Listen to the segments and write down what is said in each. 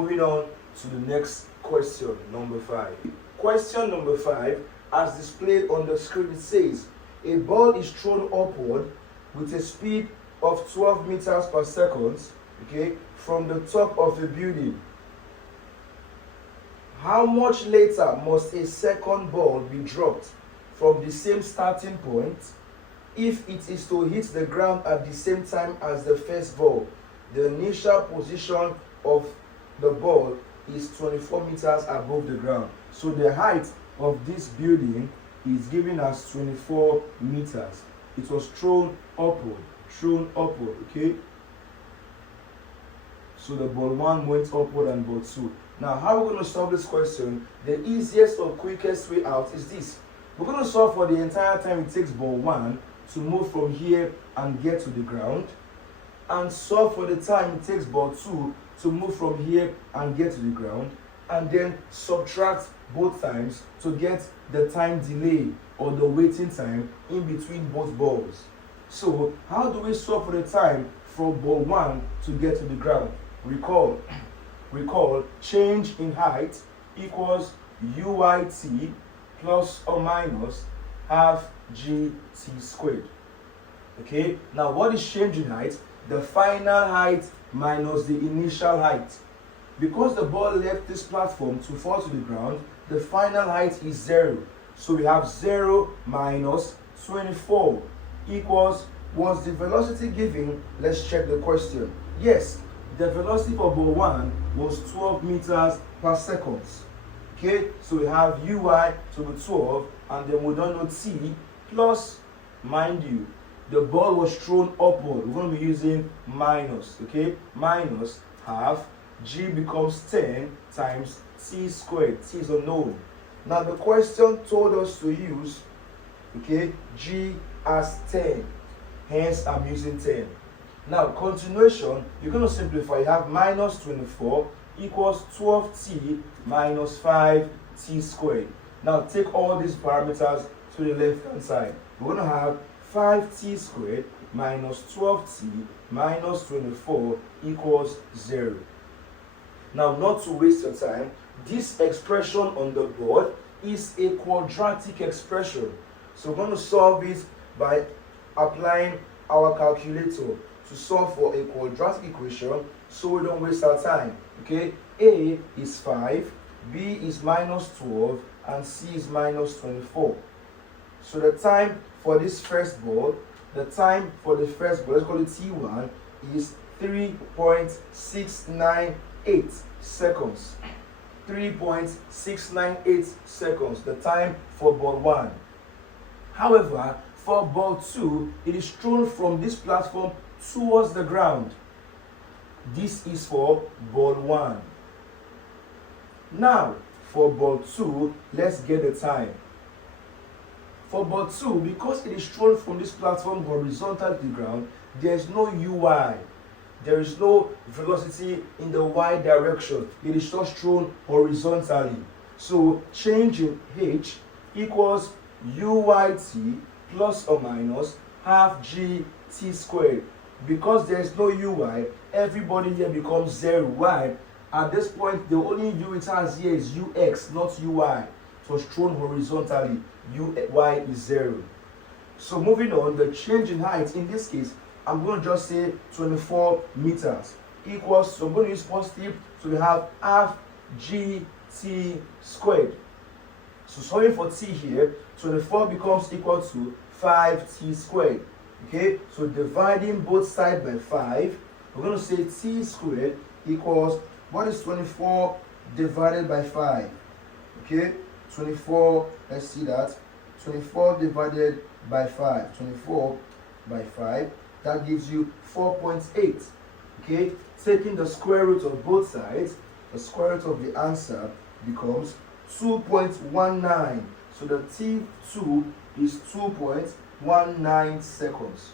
moving on to the next question, number 5. Question number 5, as displayed on the screen, it says, a ball is thrown upward with a speed of 12 meters per second, okay, from the top of a building. How much later must a second ball be dropped from the same starting point if it is to hit the ground at the same time as the first ball? The initial position of the ball is 24 meters above the ground. So the height of this building is giving us 24 meters. It was thrown upward, okay? So the ball 1 went upward and ball 2. Now, how are we going to solve this question? The easiest or quickest way out is this. We're going to solve for the entire time it takes ball 1 to move from here and get to the ground, and solve for the time it takes ball 2 to move from here and get to the ground, and then subtract both times to get the time delay or the waiting time in between both balls. So how do we solve for the time from ball 1 to get to the ground? Recall change in height equals UIT plus or minus half GT squared. Okay, now what is change in height? The final height minus the initial height. Because the ball left this platform to fall to the ground, the final height is 0. So we have 0 minus 24 equals, was the velocity given? Let's check the question. Yes, the velocity for ball 1 was 12 meters per second. Okay, so we have UI to be 12, and then we don't know T plus, mind you, the ball was thrown upward. We're going to be using minus, okay? Minus half, G becomes 10 times T squared. T is unknown. Now the question told us to use, okay, G as 10. Hence, I'm using 10. Now, continuation, you're going to simplify. You have minus 24 equals 12t minus 5t squared. Now, take all these parameters to the left-hand side. We're going to have 5t squared minus 12t minus 24 equals 0. Now, not to waste your time, this expression on the board is a quadratic expression. So we're going to solve it by applying our calculator to solve for a quadratic equation so we don't waste our time. Okay, A is 5, B is minus 12, and C is minus 24. So the time for this first ball, let's call it T1, is 3.698 seconds. 3.698 seconds, the time for ball 1. However, for ball 2, it is thrown from this platform towards the ground. This is for ball 1. Now, for ball 2, let's get the time. For ball 2, because it is thrown from this platform horizontal to the ground, there is no UI. There is no velocity in the y direction. It is just thrown horizontally. So change in h equals UYT plus or minus half GT squared. Because there is no UI, everybody here becomes 0. Why? At this point, the only U it has here is UX, not UI. So it's thrown horizontally. UY is 0. So moving on, the change in height, in this case, I'm going to just say 24 meters equals, so I'm going to use positive, so we have half GT squared. So solving for T here, 24 becomes equal to 5T squared. Okay, so dividing both sides by 5, we're going to say T squared equals, what is 24 divided by 5? Okay, 24, let's see that. 24 divided by 5. 24 by 5. That gives you 4.8. Okay, taking the square root of both sides, the square root of the answer becomes 2.19. So the T2 is 2.19 seconds.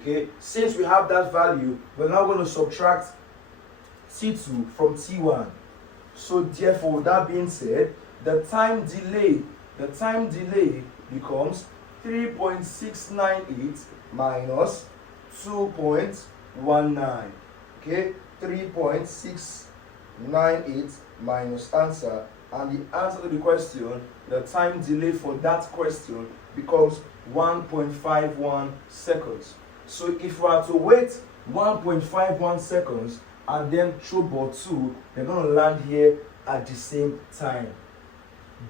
Okay, since we have that value, we're now going to subtract T2 from T1. So therefore, with that being said, the time delay becomes 3.698 minus 2.19. Okay, 3.698 98 minus answer, and the answer to the question, the time delay for that question becomes 1.51 seconds. So if we are to wait 1.51 seconds and then throw ball 2, they're going to land here at the same time.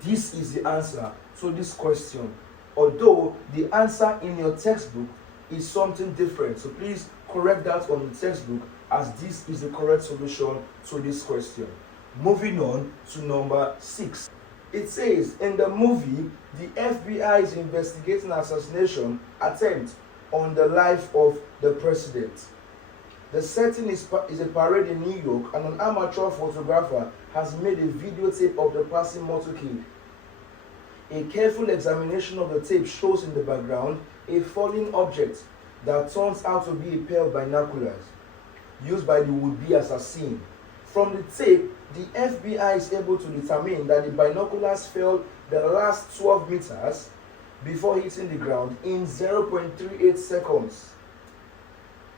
This is the answer to this question, although the answer in your textbook is something different. So please correct that on the textbook, as this is the correct solution to this question. Moving on to number 6. It says, in the movie, the FBI is investigating an assassination attempt on the life of the president. The setting is a parade in New York, and an amateur photographer has made a videotape of the passing motorcade. A careful examination of the tape shows in the background a falling object that turns out to be a pair of binoculars used by the would-be assassin. From the tape, the FBI is able to determine that the binoculars fell the last 12 meters before hitting the ground in 0.38 seconds.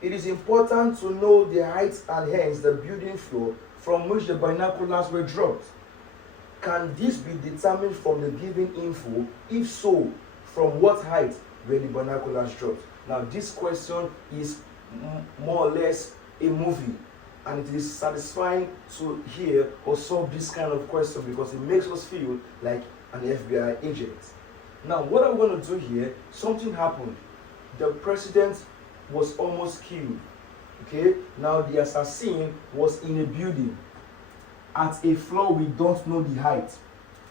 It is important to know the height and hence the building floor from which the binoculars were dropped. Can this be determined from the given info? If so, from what height were the binoculars dropped? Now, this question is more or less a movie, and it is satisfying to hear or solve this kind of question because it makes us feel like an FBI agent. Now, what I'm going to do here, something happened. The president was almost killed. Okay, now the assassin was in a building at a floor we don't know the height,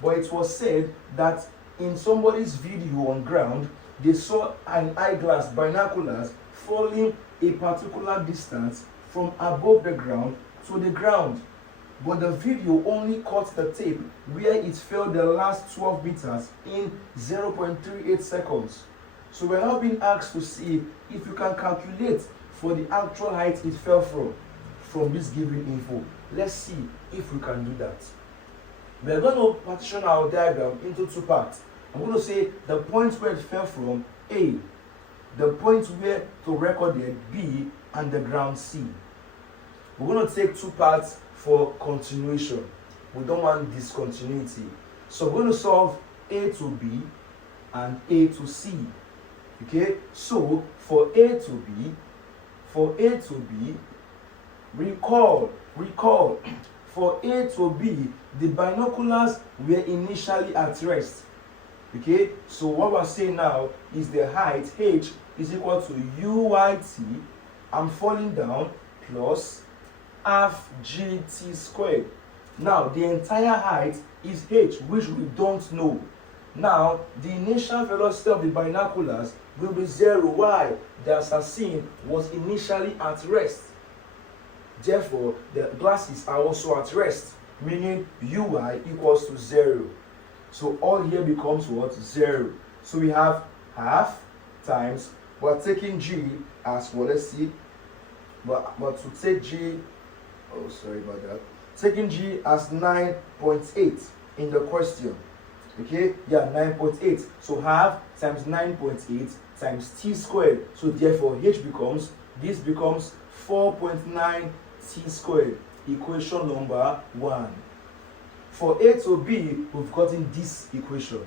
but it was said that in somebody's video on ground they saw an eyeglass binoculars falling a particular distance from above the ground to the ground, but the video only caught the tape where it fell the last 12 meters in 0.38 seconds. So we're now being asked to see if you can calculate for the actual height it fell from this given info. Let's see if we can do that. We're going to partition our diagram into two parts. I'm going to say the point where it fell from, A, the point where to record it, B, and the ground, C. We're going to take two parts for continuation. We don't want discontinuity. So we're going to solve A to B and A to C. Okay, so for A to B, recall, for A to B, the binoculars were initially at rest. Okay, so what we're saying now is the height, H, is equal to UYT, I'm falling down, plus half GT squared. Now, the entire height is H, which we don't know. Now, the initial velocity of the binoculars will be 0. Why? The assassin was initially at rest. Therefore, the glasses are also at rest, meaning UI equals to 0. So all here becomes what? 0. So we have half times, we're taking G as well, let's see. But to take G, oh sorry about that. Taking G as 9.8 in the question. Okay, yeah, 9.8. So half times 9.8 times t squared. So therefore H becomes, this becomes 4.9 t squared. Equation number 1. For A to B, we've gotten this equation.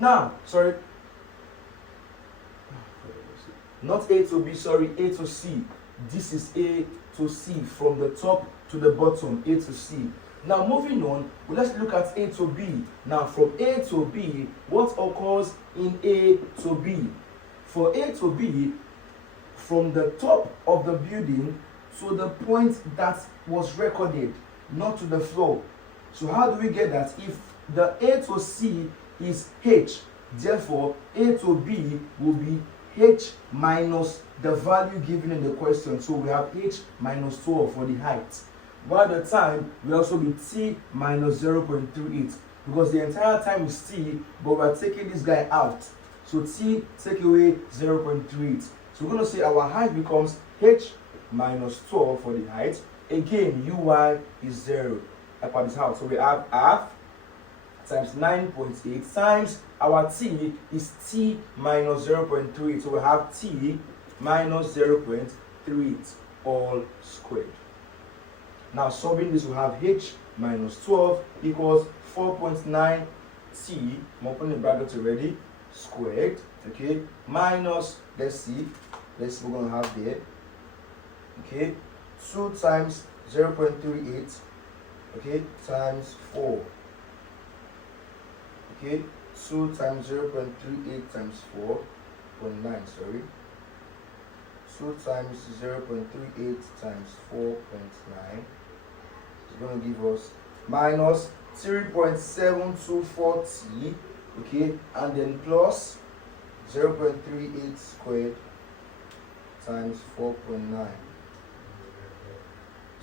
Now, sorry, not A to B, sorry, A to C. This is A to C, from the top to the bottom, A to C. Now moving on, let's look at A to B. Now from A to B, what occurs in A to B? For A to B, from the top of the building to the point that was recorded, not to the floor. So how do we get that? If the A to C is H, therefore A to B will be H minus the value given in the question. So we have H minus 12 for the height. By the time, we also be T minus 0.38, because the entire time is T, but we're taking this guy out. So T take away 0.38. So we're going to say our height becomes H minus 12 for the height. Again, UI is 0. About this house. So we have half times 9.8 times our T is T minus 0.38. So we have T minus 0.38 all squared. Now solving this, we have h minus 12 equals 4.9 t, I'm opening the bracket already, squared, okay, minus, let's see what we're going to have there, okay, 2 times 0.38, okay, times 4, okay, 2 times 0.38 times 4.9, sorry, 2 times 0.38 times 4.9 is going to give us minus 3.724 t, okay, and then plus 0.38 squared times 4.9,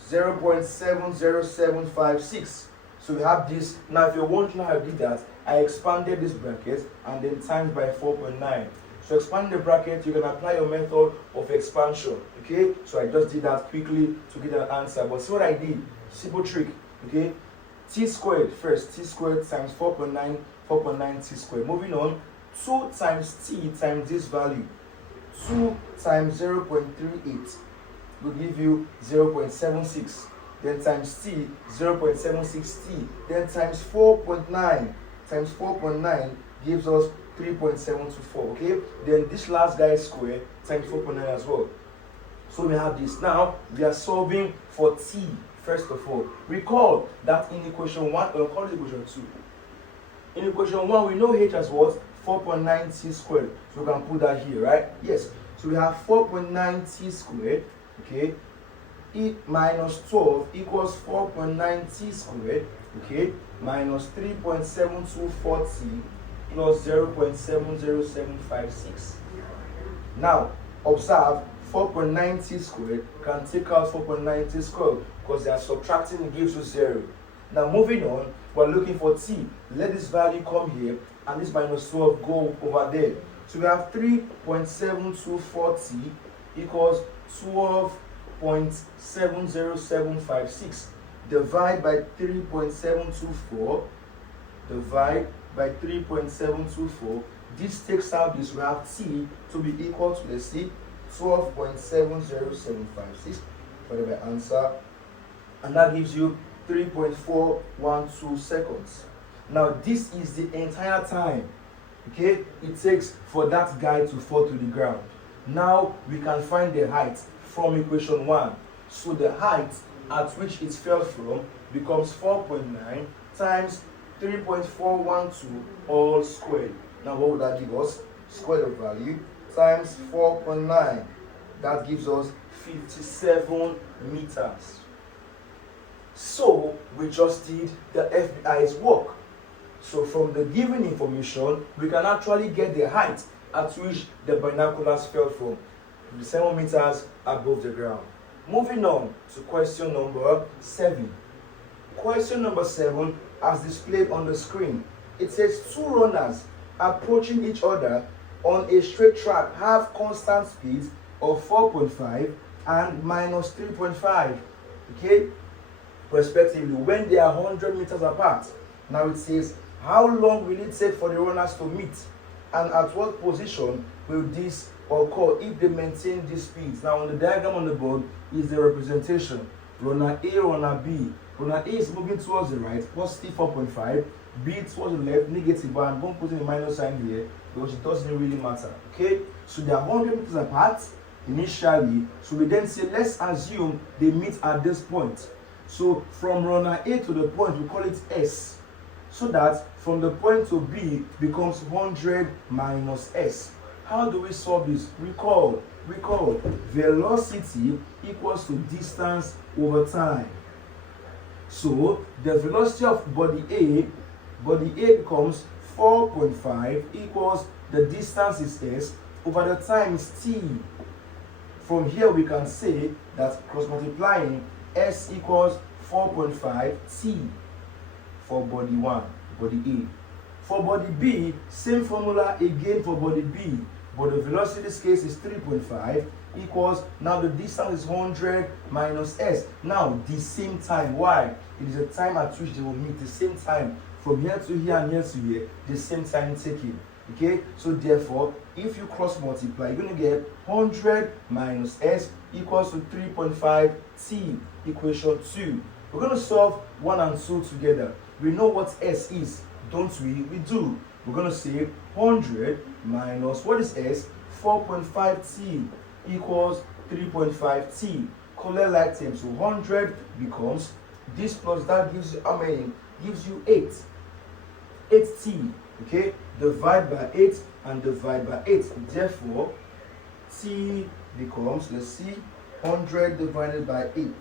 0.70756. So we have this. Now if you're wondering how I did that, I expanded this bracket and then times by 4.9. So expand the bracket, you can apply your method of expansion, okay? So I just did that quickly to get an answer. But see what I did? Simple trick, okay? T squared first, t squared times 4.9 t squared. Moving on, 2 times t times this value, 2 times 0.38 will give you 0.76. Then times t, 0.76 t. Then times 4.9 gives us 3.724, okay? Then this last guy square times 4.9 as well. So we have this. Now we are solving for t. First of all, recall that in equation 1, or call it equation 2. In equation 1, we know h as what? 4.9 t squared. So we can put that here, right? Yes. So we have 4.9 t squared, okay? E minus 12 equals 4.9 t squared, okay? Minus 3.724 t plus 0.70756. Now, observe 4.9 t squared can take out 4.9 t squared because they are subtracting, it gives you 0. Now, moving on, we're looking for t. Let this value come here and this minus 12 go over there. So we have 3.724 t equals 12.70756. Divide by 3.724. Divide by 3.724. This takes out this. We have t to be equal to, let's see, 12.70756 for the answer, and that gives you 3.412 seconds. Now this is the entire time, okay, it takes for that guy to fall to the ground. Now we can find the height from equation 1. So the height at which it fell from becomes 4.9 times 3.412 all squared. Now what would that give us? Square the value times 4.9. That gives us 57 meters. So we just did the FBI's work. So from the given information, we can actually get the height at which the binoculars fell from, 7 meters above the ground. Moving on to question number 7. Question number 7, as displayed on the screen, it says 2 runners approaching each other on a straight track have constant speeds of 4.5 and minus 3.5, okay, respectively, when they are 100 meters apart. Now it says, how long will it take for the runners to meet, and at what position will this occur if they maintain these speeds? Now on the diagram on the board is the representation. Runner A, runner B. Runner A is moving towards the right, positive 4.5, B towards the left, negative, but I'm going to put in a minus sign here because it doesn't really matter, okay? So they are 100 meters apart initially, so we then say, let's assume they meet at this point. So from runner A to the point, we call it S, so that from the point to B becomes 100 minus S. How do we solve this? Recall, velocity equals to distance over time. So the velocity of body A becomes 4.5 equals the distance is S over the time is T. From here we can say that cross multiplying S equals 4.5 T for body 1, body A. For body B, same formula again for body B, but the velocity in this case is 3.5 equals, now the distance is 100 minus S. Now the same time, why? It is the time at which they will meet, the same time from here to here and here to here, the same time taken. Okay, so therefore, if you cross multiply, you're going to get 100 minus s equals to 3.5 t, equation 2. We're going to solve 1 and 2 together. We know what s is, don't we? We do. We're going to say 100 minus, what is s? 4.5 t equals 3.5 t. Collect like terms. So 100 becomes this plus that gives you how many? Gives you 8. 8t. Okay? Divide by 8 and divide by 8. Therefore, t becomes, let's see, 100 divided by 8.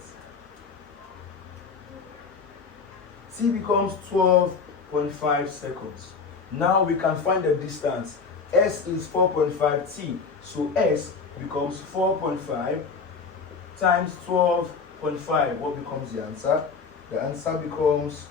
T becomes 12.5 seconds. Now we can find the distance. S is 4.5 t. So S becomes 4.5 times 12.5. What becomes the answer? The answer becomes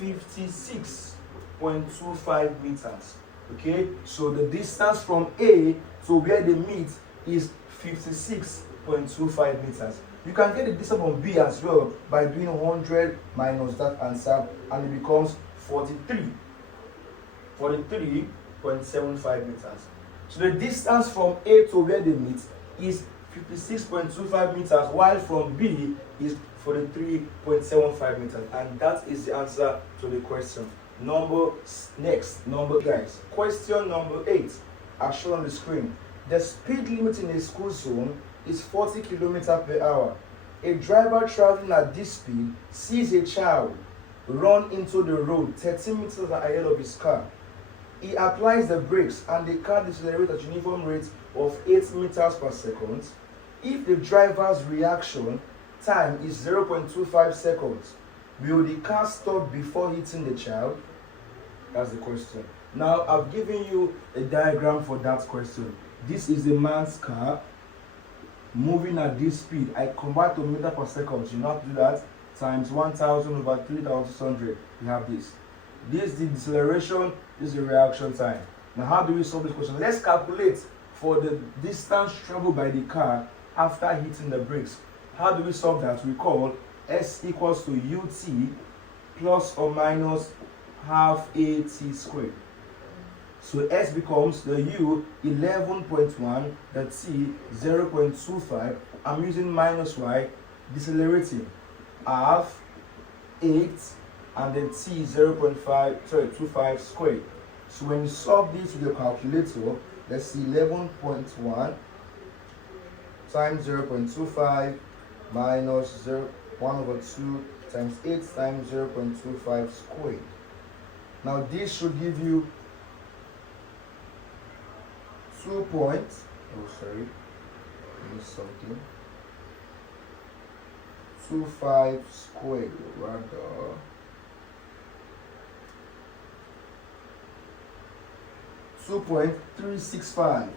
56.25 meters. Okay, so the distance from A to where they meet is 56.25 meters. You can get the distance from B as well by doing 100 minus that answer, and it becomes 43.75 meters. So the distance from A to where they meet is 56.25 meters, while from B is 43.75 meters, and that is the answer to the question. Guys, question number 8, as shown on the screen. The speed limit in a school zone is 40 km per hour. A driver traveling at this speed sees a child run into the road 13 meters ahead of his car. He applies the brakes and the car decelerates at a uniform rate of 8 meters per second. If the driver's reaction time is 0.25 seconds, will the car stop before hitting the child? That's the question. Now, I've given you a diagram for that question. This is a man's car moving at this speed. I convert to meter per second. You not do that times 1000 over 3600. You have this. This is the deceleration. This is the reaction time. Now, how do we solve this question? Let's calculate for the distance traveled by the car after hitting the brakes. How do we solve that? We call S equals to ut plus or minus half at squared. So S becomes the U 11.1, the T 0.25. I'm using minus Y, decelerating, half 8, and then T 25 squared. So when you solve this with your calculator, let's see, 11.1 times 0.25 minus 1 over 2 times 8 times 0.25 squared. Now this should give you 25 squared, rather 2.365,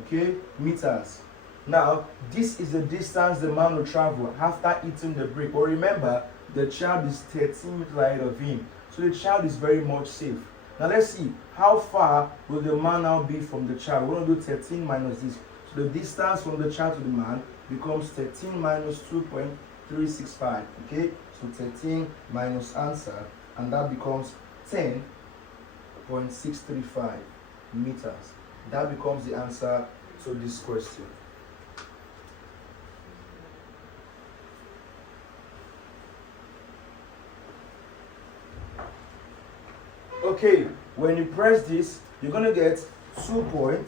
okay, meters. Now this is the distance the man will travel after hitting the brake. But remember, the child is 13 meters ahead of him, so the child is very much safe. Now let's see, how far will the man now be from the child? We're going to do 13 minus this. So the distance from the child to the man becomes 13 minus 2.365. Okay, so 13 minus answer, and that becomes 10.635 meters. That becomes the answer to this question. Okay, when you press this, you're gonna get 2.5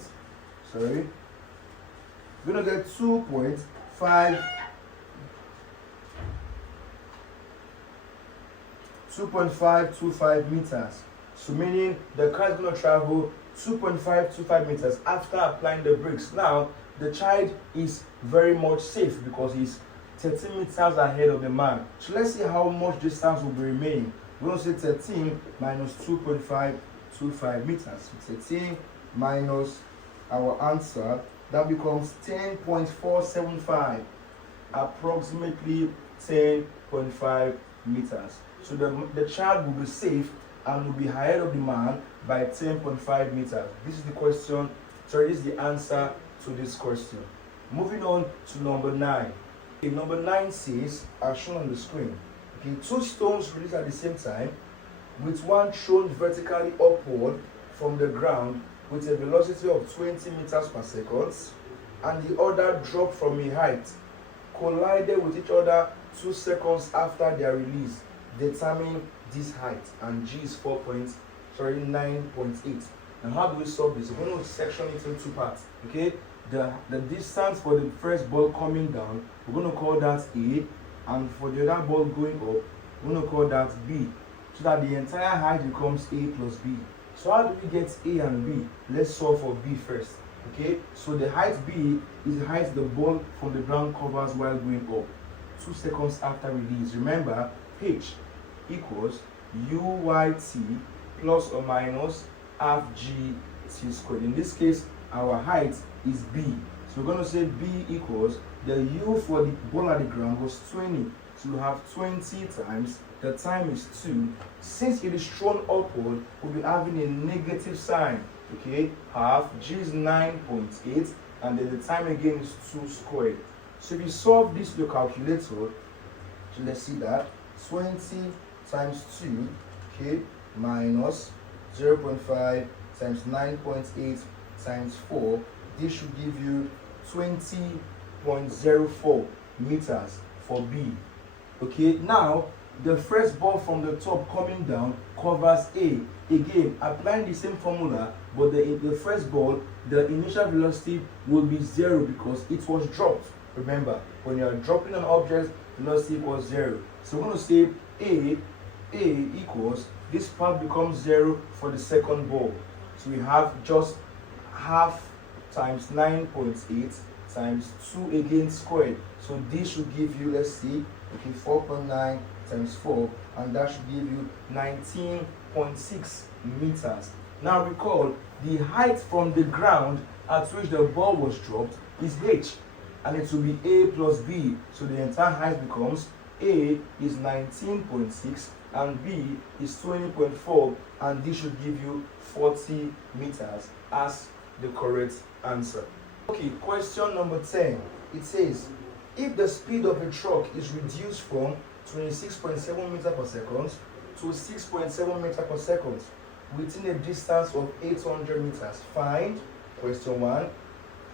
2.525 meters. So meaning the car is gonna travel 2.525 meters after applying the brakes. Now the child is very much safe because he's 13 meters ahead of the man. So let's see how much distance will be remaining. We're going to say 13 minus 2.525 meters. So 13 minus our answer, that becomes 10.475, approximately 10.5 meters. So the child will be safe and will be ahead of the man by 10.5 meters. This is the question, sorry, this is the answer to this question. Moving on to number 9. Okay, number 9 says, as shown on the screen, okay, 2 stones released at the same time, with one thrown vertically upward from the ground with a velocity of 20 meters per second, and the other dropped from a height, collided with each other 2 seconds after their release. Determine this height, and G is 9.8. Now how do we solve this? We're going to section it into 2 parts. Okay, the distance for the first ball coming down, we're going to call that A, and for the other ball going up, we're going to call that B, so that the entire height becomes A plus B. So how do we get A and B? Let's solve for B first. Okay, so the height B is the height the ball from the ground covers while going up 2 seconds after release. Remember, H equals UYT plus or minus half GT squared. In this case, our height is B. So we're going to say B equals, the U for the ball at the ground was 20. So we have 20 times, the time is 2. Since it is thrown upward, we'll be having a negative sign. Okay, half, G is 9.8, and then the time again is 2 squared. So if you solve this with your calculator, so let's see that 20 times 2, okay, minus 0.5 times 9.8 times 4, this should give you 20.04 meters for B. Okay, now the first ball from the top coming down covers A. Again, applying the same formula, but the first ball, the initial velocity will be 0 because it was dropped. Remember, when you are dropping an object, velocity equals 0. So we're going to say A equals, this part becomes 0 for the second ball. So we have just half times 9.8 times 2 again squared. So this should give you, let's see, okay, 4.9 times 4, and that should give you 19.6 meters. Now recall, the height from the ground at which the ball was dropped is H, and it will be A plus B. So the entire height becomes A is 19.6 and B is 20.4, and this should give you 40 meters as the correct answer. Okay, question number 10. It says, if the speed of a truck is reduced from 26.7 meters per second to 6.7 meters per second within a distance of 800 meters, find, question 1,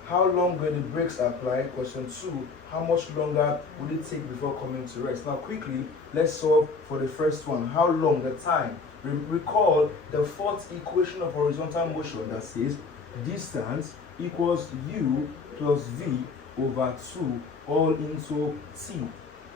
how long were the brakes applied? Question 2, how much longer would it take before coming to rest? Now quickly, let's solve for the first one. How long? The time. Recall the fourth equation of horizontal motion that says distance equals U plus V over 2 all into T.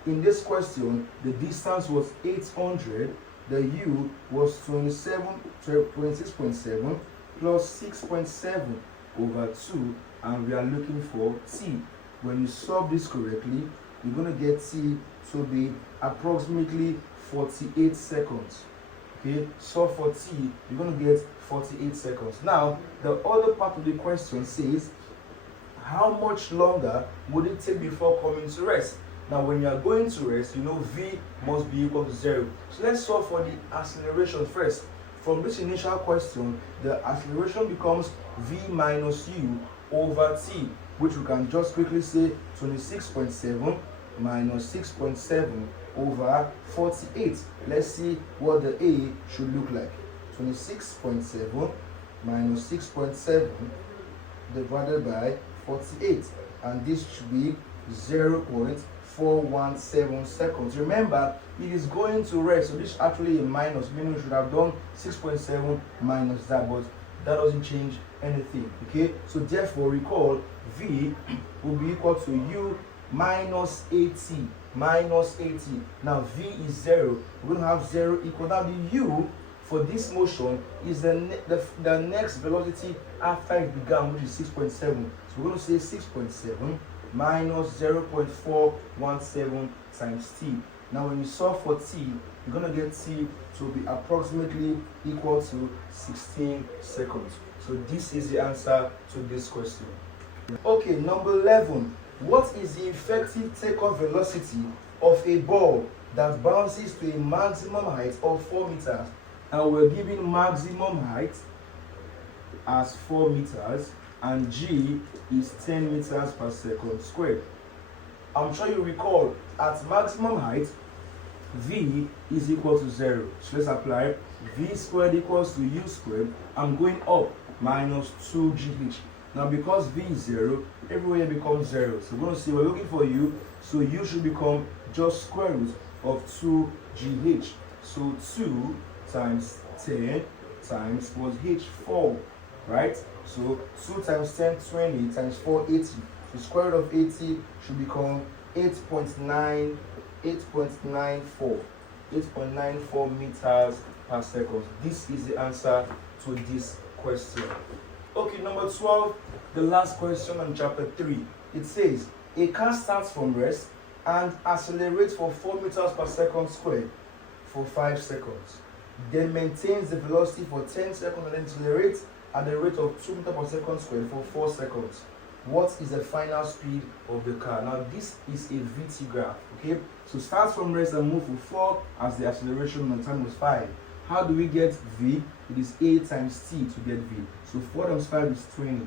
In this question, the distance was 800, the U was 26.7 plus 6.7 over 2, and we are looking for T. When you solve this correctly, you're going to get T to be approximately 48 seconds. Okay, so for T, you're going to get 48 seconds. Now, the other part of the question says, how much longer would it take before coming to rest? Now, when you are going to rest, you know V must be equal to 0. So let's solve for the acceleration first. From this initial question, the acceleration becomes V minus U over T, which we can just quickly say 26.7 minus 6.7 over 48. Let's see what the A should look like. 26.7 minus 6.7 divided by 48, and this should be 0.417 seconds. Remember, it is going to rest, so this is actually a minus, meaning we should have done 6.7 minus that, but that doesn't change anything. Okay, so therefore recall V will be equal to U minus 80 minus 80. Now V is 0. We're going to have 0 equal. Now the U for this motion is the next velocity after it began, which is 6.7. So we're going to say 6.7 minus 0.417 times T. Now when you solve for T, you're going to get T to be approximately equal to 16 seconds. So this is the answer to this question. Okay, number 11. What is the effective takeoff velocity of a ball that bounces to a maximum height of 4 meters? And we're giving maximum height as 4 meters and G is 10 meters per second squared. I'm sure you recall, at maximum height, v is equal to 0. So let's apply v squared equals to u squared. I'm going up minus 2gh. Now because v is 0, everywhere becomes 0. So we're going to see we're looking for u. So u should become just square root of 2gh. So 2 times 10 times was h 4, right? So 2 times 10, 20 times 4, 80. So square root of 80 should become 8.94 meters per second. This is the answer to this question. Okay, number 12, the last question on chapter 3. It says, a car starts from rest and accelerates for 4 meters per second squared for 5 seconds. Then maintains the velocity for 10 seconds and then accelerates at the rate of 2 meters per second squared for 4 seconds. What is the final speed of the car? Now this is a VT graph, okay? So starts from rest and move for 4 as the acceleration and time was 5. How do we get V? It is A times T to get V. So 4 times 5 is 20.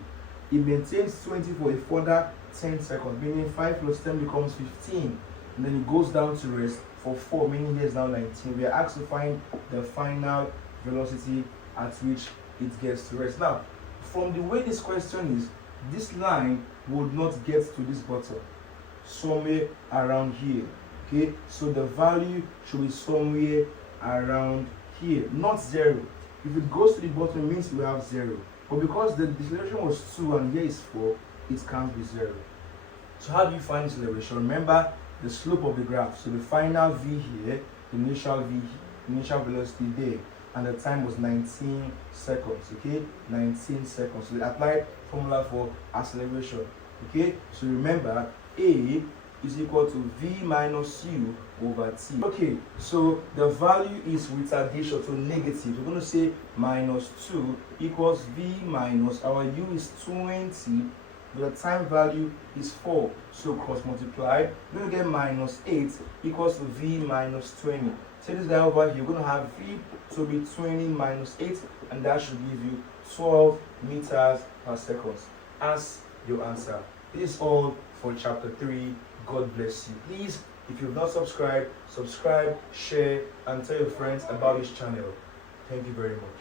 It maintains 20 for a further 10 seconds, meaning 5 plus 10 becomes 15. And then it goes down to rest for 4, meaning here is now 19. We are asked to find the final velocity at which it gets to rest. Now, from the way this question is, this line would not get to this bottom, somewhere around here, okay? So the value should be somewhere around here, not 0. If it goes to the bottom, it means we have 0. But because the deceleration was 2 and here is 4, it can't be 0. So how do you find deceleration? Remember the slope of the graph. So the final V here, initial velocity there, and the time was 19 seconds, okay? 19 seconds. So they applied formula for acceleration, okay? So remember, A is equal to V minus U over T. Okay, so the value is retardation, so negative. We're going to say minus 2 equals V minus, our U is 20, but the time value is 4. So cross multiply, we're going to get minus 8 equals to V minus 20. Take this guy over here, you're going to have V to be 20 minus 8, and that should give you 12 meters per second as your answer. This is all for chapter 3. God bless you. Please, if you've not subscribed, subscribe, share, and tell your friends about this channel. Thank you very much.